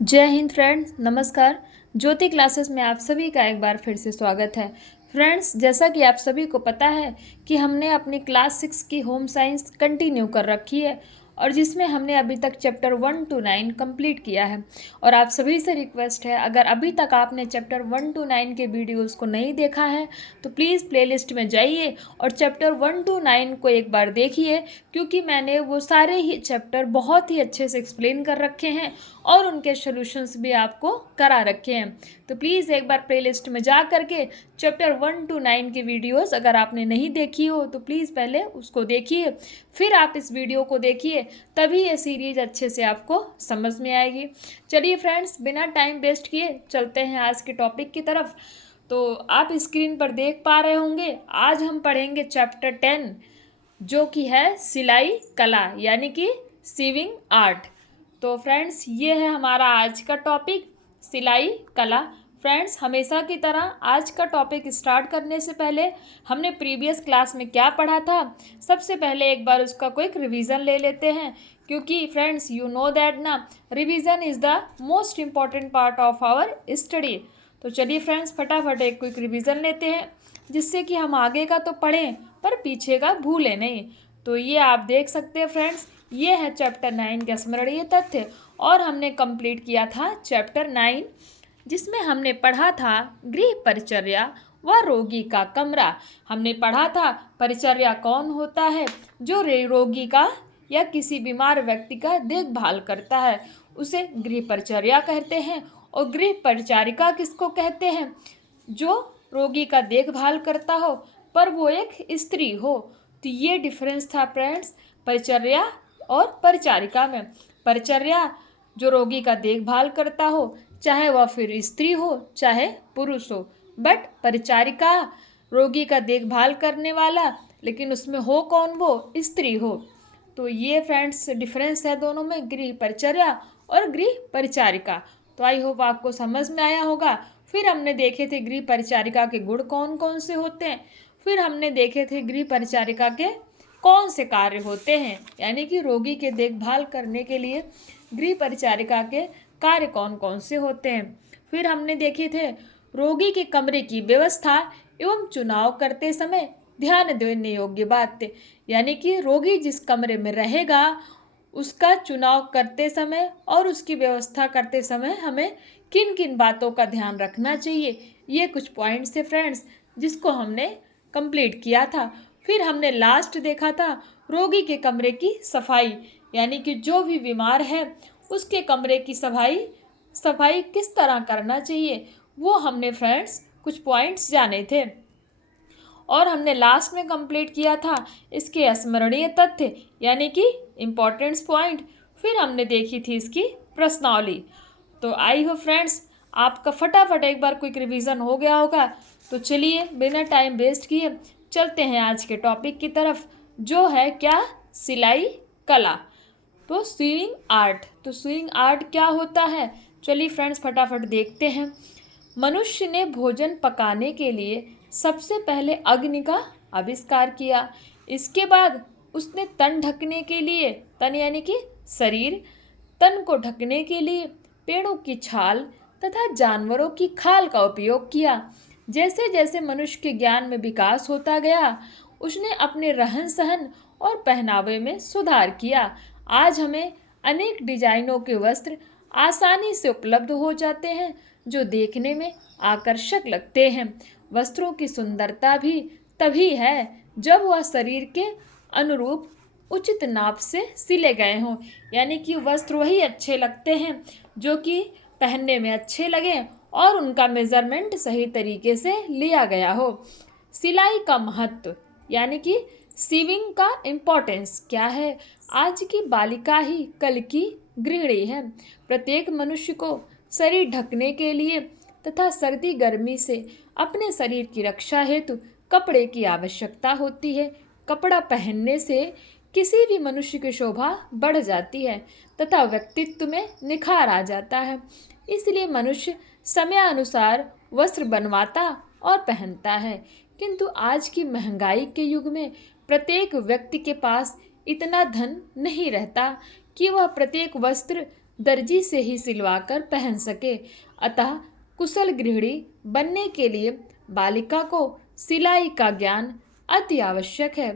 जय हिंद फ्रेंड्स, नमस्कार। ज्योति क्लासेस में आप सभी का एक बार फिर से स्वागत है। फ्रेंड्स, जैसा कि आप सभी को पता है कि हमने अपनी क्लास 6 की होम साइंस कंटिन्यू कर रखी है और जिसमें हमने अभी तक चैप्टर 1 to 9 कंप्लीट किया है। और आप सभी से रिक्वेस्ट है, अगर अभी तक आपने चैप्टर 1 to 9 के वीडियोज़ को नहीं देखा है तो प्लीज़ प्लेलिस्ट में जाइए और चैप्टर 1 to 9 को एक बार देखिए, क्योंकि मैंने वो सारे ही चैप्टर बहुत ही अच्छे से एक्सप्लेन कर रखे हैं और उनके सॉल्यूशंस भी आपको करा रखे हैं। तो प्लीज़ एक बार प्लेलिस्ट में जा करके चैप्टर 1 to 9 की वीडियोस अगर आपने नहीं देखी हो तो प्लीज़ पहले उसको देखिए, फिर आप इस वीडियो को देखिए, तभी ये सीरीज़ अच्छे से आपको समझ में आएगी। चलिए फ्रेंड्स, बिना टाइम वेस्ट किए चलते हैं आज के टॉपिक की तरफ। तो आप स्क्रीन पर देख पा रहे होंगे, आज हम पढ़ेंगे चैप्टर 10 जो कि है सिलाई कला यानी कि सीविंग आर्ट। तो फ्रेंड्स, ये है हमारा आज का टॉपिक, सिलाई कला। फ्रेंड्स, हमेशा की तरह आज का टॉपिक स्टार्ट करने से पहले हमने प्रीवियस क्लास में क्या पढ़ा था, सबसे पहले एक बार उसका क्विक रिवीजन ले लेते हैं, क्योंकि फ्रेंड्स यू नो दैट ना, revision is the most important part of our study. तो चलिए फ्रेंड्स, फटाफट एक क्विक रिवीजन लेते हैं, जिससे कि हम आगे का तो पढ़ें पर पीछे का भूलें नहीं। तो ये आप देख सकते हैं फ्रेंड्स, ये है चैप्टर 9 के स्मरणीय तथ्य, और हमने कंप्लीट किया था चैप्टर 9, जिसमें हमने पढ़ा था गृह परिचर्या व रोगी का कमरा। हमने पढ़ा था परिचर्या कौन होता है, जो रोगी का या किसी बीमार व्यक्ति का देखभाल करता है, उसे गृह परिचर्या कहते हैं। और गृह परिचारिका किसको कहते हैं, जो रोगी का देखभाल करता हो पर वो एक स्त्री हो। तो ये डिफरेंस था फ्रेंड्स परिचर्या और परिचारिका में। परिचर्या जो रोगी का देखभाल करता हो, चाहे वह फिर स्त्री हो चाहे पुरुष हो, बट परिचारिका रोगी का देखभाल करने वाला, लेकिन उसमें हो कौन, वो स्त्री हो। तो ये फ्रेंड्स डिफरेंस है दोनों में, गृह परिचर्या और गृह परिचारिका। तो आई होप आपको समझ में आया होगा। फिर हमने देखे थे गृह परिचारिका के गुण कौन कौन से होते हैं, फिर हमने देखे थे गृह परिचारिका के कौन से कार्य होते हैं, यानी कि रोगी के देखभाल करने के लिए गृह परिचारिका के कार्य कौन कौन से होते हैं। फिर हमने देखे थे रोगी के कमरे की व्यवस्था एवं चुनाव करते समय ध्यान देने योग्य बात, यानी कि रोगी जिस कमरे में रहेगा उसका चुनाव करते समय और उसकी व्यवस्था करते समय हमें किन किन बातों का ध्यान रखना चाहिए, ये कुछ पॉइंट्स थे फ्रेंड्स जिसको हमने कंप्लीट किया था। फिर हमने लास्ट देखा था रोगी के कमरे की सफाई, यानी कि जो भी बीमार है उसके कमरे की सफाई किस तरह करना चाहिए, वो हमने फ्रेंड्स कुछ पॉइंट्स जाने थे। और हमने लास्ट में कंप्लीट किया था इसके स्मरणीय तथ्य, यानी कि इम्पोर्टेंस पॉइंट। फिर हमने देखी थी इसकी प्रश्नावली। तो आई हो फ्रेंड्स आपका फटाफट एक बार क्विक रिवीजन हो गया होगा। तो चलिए बिना टाइम वेस्ट किए चलते हैं आज के टॉपिक की तरफ, जो है क्या, सिलाई कला। तो स्विंग आर्ट, तो स्विंग आर्ट क्या होता है, चलिए फ्रेंड्स फटाफट देखते हैं। मनुष्य ने भोजन पकाने के लिए सबसे पहले अग्नि का आविष्कार किया। इसके बाद उसने तन ढकने के लिए, तन यानी कि शरीर, तन को ढकने के लिए पेड़ों की छाल तथा जानवरों की खाल का उपयोग किया। जैसे जैसे मनुष्य के ज्ञान में विकास होता गया, उसने अपने रहन सहन और पहनावे में सुधार किया। आज हमें अनेक डिजाइनों के वस्त्र आसानी से उपलब्ध हो जाते हैं, जो देखने में आकर्षक लगते हैं। वस्त्रों की सुंदरता भी तभी है जब वह शरीर के अनुरूप उचित नाप से सिले गए हों, यानी कि वस्त्र वही अच्छे लगते हैं जो कि पहनने में अच्छे लगें और उनका मेजरमेंट सही तरीके से लिया गया हो। सिलाई का महत्व, यानी कि सीविंग का इम्पोर्टेंस क्या है। आज की बालिका ही कल की गृहिणी है। प्रत्येक मनुष्य को शरीर ढकने के लिए तथा सर्दी गर्मी से अपने शरीर की रक्षा हेतु कपड़े की आवश्यकता होती है। कपड़ा पहनने से किसी भी मनुष्य की शोभा बढ़ जाती है तथा व्यक्तित्व में निखार आ जाता है। इसलिए मनुष्य समयानुसार वस्त्र बनवाता और पहनता है, किंतु आज की महंगाई के युग में प्रत्येक व्यक्ति के पास इतना धन नहीं रहता कि वह प्रत्येक वस्त्र दर्जी से ही सिलवाकर पहन सके। अतः कुशल गृहिणी बनने के लिए बालिका को सिलाई का ज्ञान अति आवश्यक है।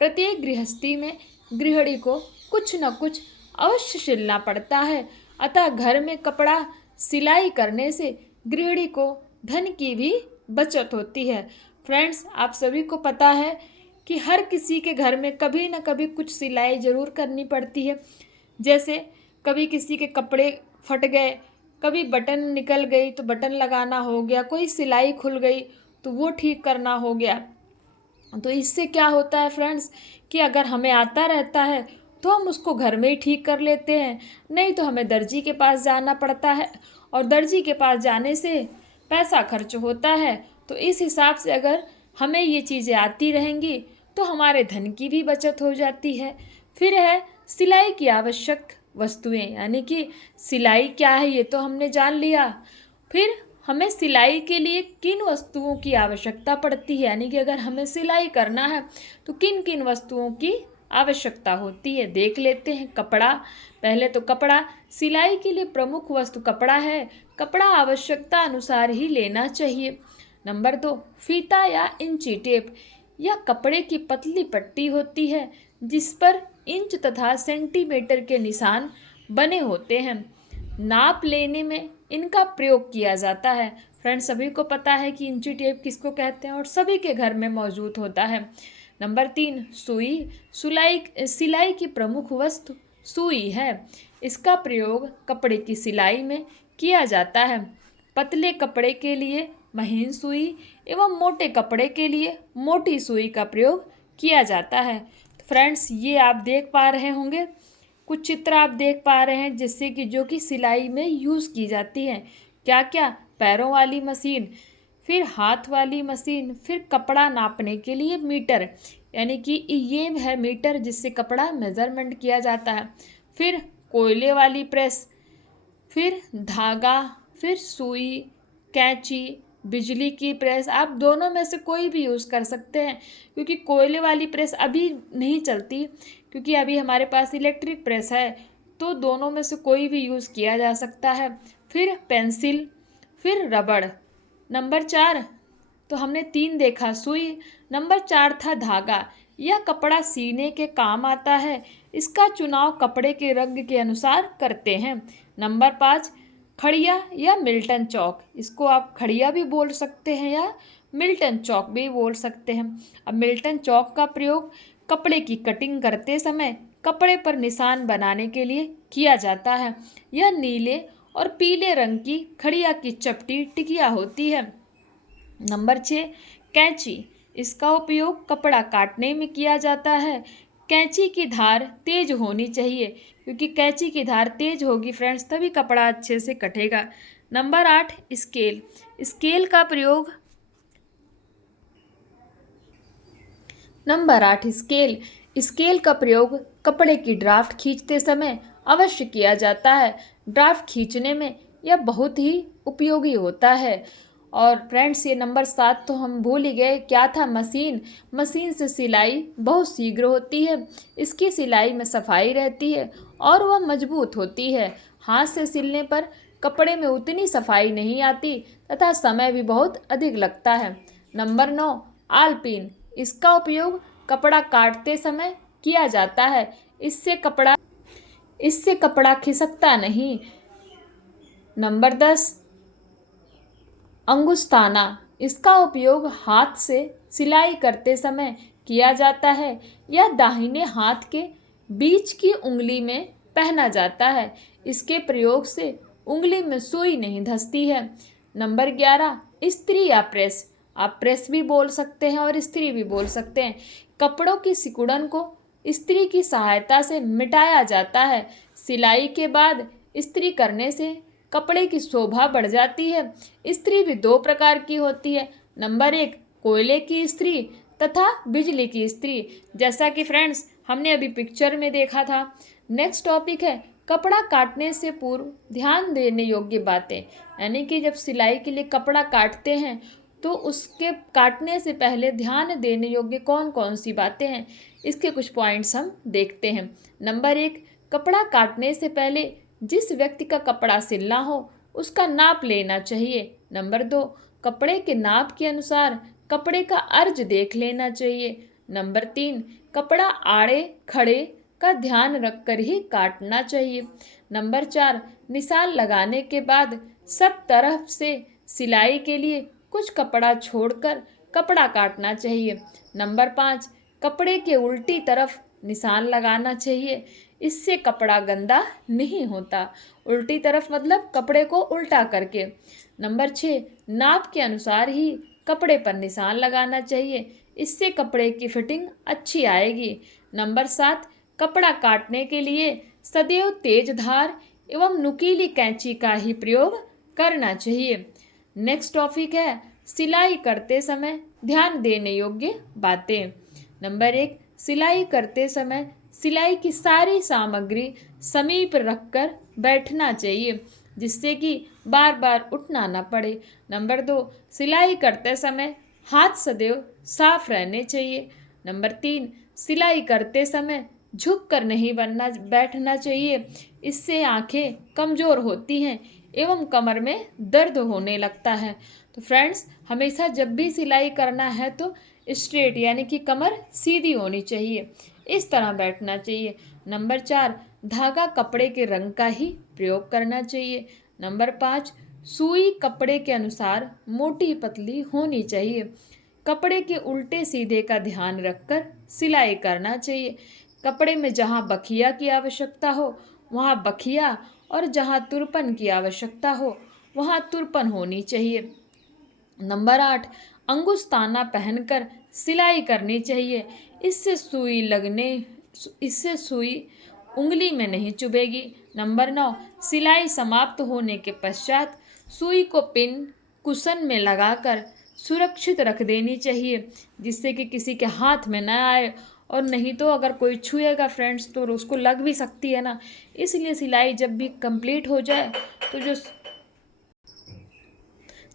प्रत्येक गृहस्थी में गृहिणी को कुछ न कुछ अवश्य सिलना पड़ता है। अतः घर में कपड़ा सिलाई करने से गृहिणी को धन की भी बचत होती है। फ्रेंड्स, आप सभी को पता है कि हर किसी के घर में कभी न कभी कुछ सिलाई ज़रूर करनी पड़ती है। जैसे कभी किसी के कपड़े फट गए, कभी बटन निकल गई तो बटन लगाना हो गया, कोई सिलाई खुल गई तो वो ठीक करना हो गया। तो इससे क्या होता है फ्रेंड्स कि अगर हमें आता रहता है तो हम उसको घर में ही ठीक कर लेते हैं, नहीं तो हमें दर्जी के पास जाना पड़ता है और दर्जी के पास जाने से पैसा खर्च होता है। तो इस हिसाब से अगर हमें ये चीज़ें आती रहेंगी तो हमारे धन की भी बचत हो जाती है। फिर है सिलाई की आवश्यक वस्तुएं, यानी कि सिलाई क्या है ये तो हमने जान लिया। फिर हमें सिलाई के लिए किन वस्तुओं की आवश्यकता पड़ती है, यानी कि अगर हमें सिलाई करना है तो किन किन वस्तुओं की आवश्यकता होती है देख लेते हैं। कपड़ा, पहले तो कपड़ा, सिलाई के लिए प्रमुख वस्तु कपड़ा है। कपड़ा आवश्यकता अनुसार ही लेना चाहिए। नंबर 2, फीता या इंची टेप। यह कपड़े की पतली पट्टी होती है जिस पर इंच तथा सेंटीमीटर के निशान बने होते हैं। नाप लेने में इनका प्रयोग किया जाता है। फ्रेंड्स, सभी को पता है कि इंची टेप किसको कहते हैं और सभी के घर में मौजूद होता है। नंबर 3, सुई। सिलाई की प्रमुख वस्तु सुई है। इसका प्रयोग कपड़े की सिलाई में किया जाता है। पतले कपड़े के लिए महीन सुई एवं मोटे कपड़े के लिए मोटी सुई का प्रयोग किया जाता है। तो फ्रेंड्स, ये आप देख पा रहे होंगे, कुछ चित्र आप देख पा रहे हैं जिससे कि जो कि सिलाई में यूज़ की जाती हैं। क्या क्या? पैरों वाली मशीन, फिर हाथ वाली मशीन, फिर कपड़ा नापने के लिए मीटर, यानी कि ये है मीटर जिससे कपड़ा मेज़रमेंट किया जाता है। फिर कोयले वाली प्रेस, फिर धागा, फिर सुई, कैंची, बिजली की प्रेस। आप दोनों में से कोई भी यूज़ कर सकते हैं क्योंकि कोयले वाली प्रेस अभी नहीं चलती, क्योंकि अभी हमारे पास इलेक्ट्रिक प्रेस है। तो दोनों में से कोई भी यूज़ किया जा सकता है। फिर पेंसिल, फिर रबड़। नंबर 4, तो हमने 3 देखा सुई। नंबर 4 था धागा। यह कपड़ा सीने के काम आता है। इसका चुनाव कपड़े के रंग के अनुसार करते हैं। नंबर 5, खड़िया या मिल्टन चौक। इसको आप खड़िया भी बोल सकते हैं या मिल्टन चौक भी बोल सकते हैं। अब मिल्टन चौक का प्रयोग कपड़े की कटिंग करते समय कपड़े पर निशान बनाने के लिए किया जाता है। यह नीले और पीले रंग की खड़िया की चपटी टिकिया होती है। नंबर 6, कैंची। इसका उपयोग कपड़ा काटने में किया जाता है। कैंची की धार तेज होनी चाहिए, क्योंकि कैंची की धार तेज होगी फ्रेंड्स तभी कपड़ा अच्छे से कटेगा। Number 8, scale. स्केल का प्रयोग नंबर 8, स्केल। स्केल का प्रयोग कपड़े की ड्राफ्ट खींचते समय अवश्य किया जाता है। ड्राफ्ट खींचने में यह बहुत ही उपयोगी होता है। और फ्रेंड्स, ये नंबर 7 तो हम भूल ही गए, क्या था? मशीन। मशीन से सिलाई बहुत शीघ्र होती है। इसकी सिलाई में सफाई रहती है और वह मजबूत होती है। हाथ से सिलने पर कपड़े में उतनी सफाई नहीं आती तथा समय भी बहुत अधिक लगता है। नंबर 9, आलपिन। इसका उपयोग कपड़ा काटते समय किया जाता है। इससे कपड़ा खिसकता नहीं। नंबर 10, अंगुस्ताना। इसका उपयोग हाथ से सिलाई करते समय किया जाता है। यह दाहिने हाथ के बीच की उंगली में पहना जाता है। इसके प्रयोग से उंगली में सुई नहीं धंसती है। नंबर 11, इस्त्री या प्रेस। आप प्रेस भी बोल सकते हैं और इस्त्री भी बोल सकते हैं। कपड़ों की सिकुड़न को इस्त्री की सहायता से मिटाया जाता है। सिलाई के बाद इस्त्री करने से कपड़े की शोभा बढ़ जाती है। इस्त्री भी 2 प्रकार की होती है। नंबर 1, कोयले की इस्त्री तथा बिजली की इस्त्री, जैसा कि फ्रेंड्स हमने अभी पिक्चर में देखा था। नेक्स्ट टॉपिक है कपड़ा काटने से पूर्व ध्यान देने योग्य बातें, यानी कि जब सिलाई के लिए कपड़ा काटते हैं तो उसके काटने से पहले ध्यान देने योग्य कौन कौन सी बातें हैं, इसके कुछ पॉइंट्स हम देखते हैं। नंबर 1, कपड़ा काटने से पहले जिस व्यक्ति का कपड़ा सिलना हो उसका नाप लेना चाहिए। नंबर 2, कपड़े के नाप के अनुसार कपड़े का अर्ज देख लेना चाहिए। नंबर 3, कपड़ा आड़े खड़े का ध्यान रखकर ही काटना चाहिए। नंबर 4, निशान लगाने के बाद सब तरफ से सिलाई के लिए कुछ कपड़ा छोड़कर कपड़ा काटना चाहिए। नंबर 5, कपड़े के उल्टी तरफ निशान लगाना चाहिए, इससे कपड़ा गंदा नहीं होता। उल्टी तरफ मतलब कपड़े को उल्टा करके। नंबर 6, नाप के अनुसार ही कपड़े पर निशान लगाना चाहिए, इससे कपड़े की फिटिंग अच्छी आएगी। नंबर 7, कपड़ा काटने के लिए सदैव तेज धार एवं नुकीली कैंची का ही प्रयोग करना चाहिए। नेक्स्ट टॉपिक है सिलाई करते समय ध्यान देने योग्य बातें। नंबर 1, सिलाई करते समय सिलाई की सारी सामग्री समीप रखकर बैठना चाहिए, जिससे कि बार बार उठना ना पड़े। नंबर 2, सिलाई करते समय हाथ सदैव साफ रहने चाहिए। नंबर 3, सिलाई करते समय झुक कर नहीं बैठना चाहिए, इससे आंखें कमज़ोर होती हैं एवं कमर में दर्द होने लगता है। तो फ्रेंड्स, हमेशा जब भी सिलाई करना है तो स्ट्रेट यानी कि कमर सीधी होनी चाहिए, इस तरह बैठना चाहिए। नंबर 4, धागा कपड़े के रंग का ही प्रयोग करना चाहिए। नंबर 5, सुई कपड़े के अनुसार मोटी पतली होनी चाहिए। कपड़े के उल्टे सीधे का ध्यान रखकर सिलाई करना चाहिए। कपड़े में जहाँ बखिया की आवश्यकता हो वहाँ बखिया और जहाँ तुरपन की आवश्यकता हो वहाँ तुरपन होनी चाहिए। नंबर 8, अंगुस्ताना पहनकर सिलाई करनी चाहिए, इससे सुई उंगली में नहीं चुभेगी। नंबर 9, सिलाई समाप्त होने के पश्चात सुई को पिन कुशन में लगाकर सुरक्षित रख देनी चाहिए, जिससे कि किसी के हाथ में न आए, और नहीं तो अगर कोई छुएगा फ्रेंड्स तो उसको लग भी सकती है ना। इसलिए सिलाई जब भी कंप्लीट हो जाए तो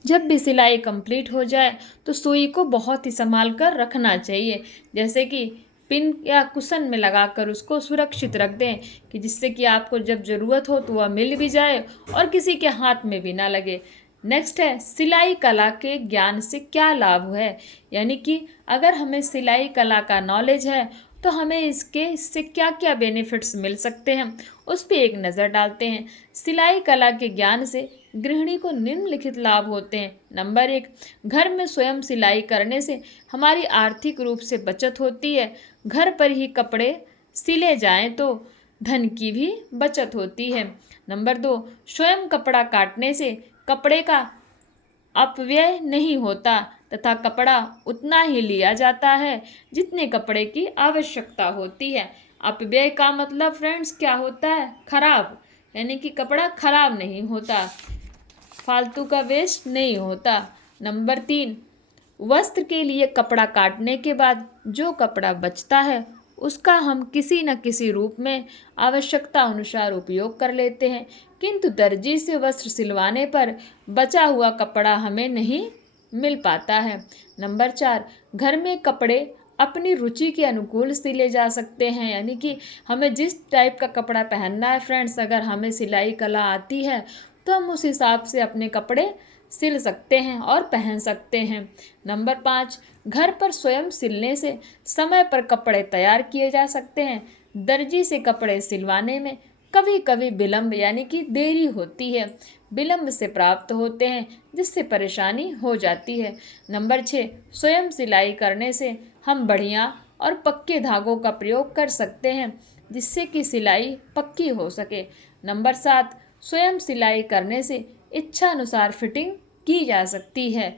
जब भी सिलाई कंप्लीट हो जाए तो सुई को बहुत ही संभाल कर रखना चाहिए, जैसे कि पिन या कुशन में लगाकर उसको सुरक्षित रख दें कि जिससे कि आपको जब ज़रूरत हो तो वह मिल भी जाए और किसी के हाथ में भी ना लगे। नेक्स्ट है सिलाई कला के ज्ञान से क्या लाभ है, यानी कि अगर हमें सिलाई कला का नॉलेज है तो हमें इससे क्या क्या बेनिफिट्स मिल सकते हैं, उस पर एक नज़र डालते हैं। सिलाई कला के ज्ञान से गृहिणी को निम्नलिखित लाभ होते हैं। नंबर 1, घर में स्वयं सिलाई करने से हमारी आर्थिक रूप से बचत होती है। घर पर ही कपड़े सिले जाएं तो धन की भी बचत होती है। नंबर 2, स्वयं कपड़ा काटने से कपड़े का अपव्यय नहीं होता तथा कपड़ा उतना ही लिया जाता है जितने कपड़े की आवश्यकता होती है। अपव्यय का मतलब फ्रेंड्स क्या होता है? खराब, यानी कि कपड़ा खराब नहीं होता, फालतू का वेस्ट नहीं होता। नंबर 3, वस्त्र के लिए कपड़ा काटने के बाद जो कपड़ा बचता है उसका हम किसी न किसी रूप में आवश्यकता अनुसार उपयोग कर लेते हैं, किंतु दर्जी से वस्त्र सिलवाने पर बचा हुआ कपड़ा हमें नहीं मिल पाता है। नंबर 4, घर में कपड़े अपनी रुचि के अनुकूल सिले जा सकते हैं, यानी कि हमें जिस टाइप का कपड़ा पहनना है फ्रेंड्स, अगर हमें सिलाई कला आती है तो हम उस हिसाब से अपने कपड़े सिल सकते हैं और पहन सकते हैं। नंबर 5, घर पर स्वयं सिलने से समय पर कपड़े तैयार किए जा सकते हैं। दर्जी से कपड़े सिलवाने में कभी कभी विलम्ब यानी कि देरी होती है, विलम्ब से प्राप्त होते हैं जिससे परेशानी हो जाती है। नंबर 6, स्वयं सिलाई करने से हम बढ़िया और पक्के धागों का प्रयोग कर सकते हैं जिससे कि सिलाई पक्की हो सके। नंबर 7, स्वयं सिलाई करने से इच्छा अनुसार फिटिंग की जा सकती है।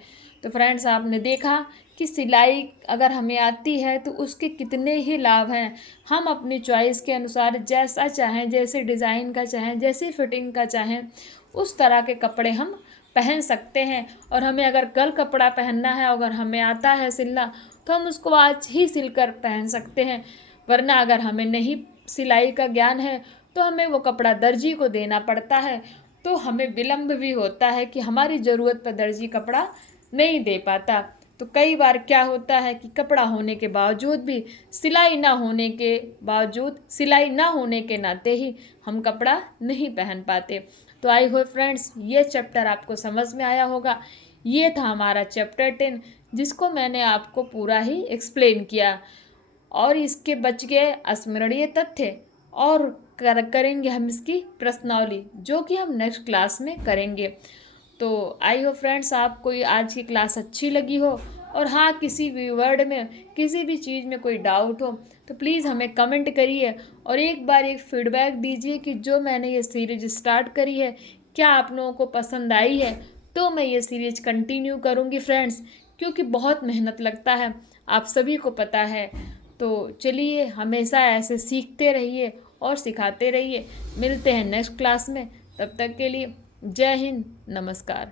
तो फ्रेंड्स, आपने देखा कि सिलाई अगर हमें आती है तो उसके कितने ही लाभ हैं। हम अपनी चॉइस के अनुसार जैसा चाहें, जैसे डिज़ाइन का चाहें, जैसी फिटिंग का चाहें, उस तरह के कपड़े हम पहन सकते हैं। और हमें अगर कल कपड़ा पहनना है, अगर हमें आता है सिलना, तो हम उसको आज ही सिलकर पहन सकते हैं। वरना अगर हमें नहीं सिलाई का ज्ञान है तो हमें वो कपड़ा दर्जी को देना पड़ता है, तो हमें विलम्ब भी होता है कि हमारी ज़रूरत पर दर्जी कपड़ा नहीं दे पाता। तो कई बार क्या होता है कि कपड़ा होने के बावजूद भी सिलाई ना होने के बावजूद सिलाई ना होने के नाते ही हम कपड़ा नहीं पहन पाते। तो आई होप फ्रेंड्स ये चैप्टर आपको समझ में आया होगा। ये था हमारा चैप्टर 10 जिसको मैंने आपको पूरा ही एक्सप्लेन किया। और इसके बच गए स्मरणीय तथ्य और करेंगे हम इसकी प्रश्नावली, जो कि हम नेक्स्ट क्लास में करेंगे। तो आई हो फ्रेंड्स आपको ये आज की क्लास अच्छी लगी हो, और हाँ किसी भी वर्ड में किसी भी चीज़ में कोई डाउट हो तो प्लीज़ हमें कमेंट करिए, और एक बार एक फीडबैक दीजिए कि जो मैंने ये सीरीज स्टार्ट करी है क्या आप लोगों को पसंद आई है। तो मैं ये सीरीज कंटिन्यू करूँगी फ्रेंड्स, क्योंकि बहुत मेहनत लगता है, आप सभी को पता है। तो चलिए हमेशा ऐसे सीखते रहिए और सिखाते रहिए। मिलते हैं नेक्स्ट क्लास में, तब तक के लिए जय हिंद, नमस्कार।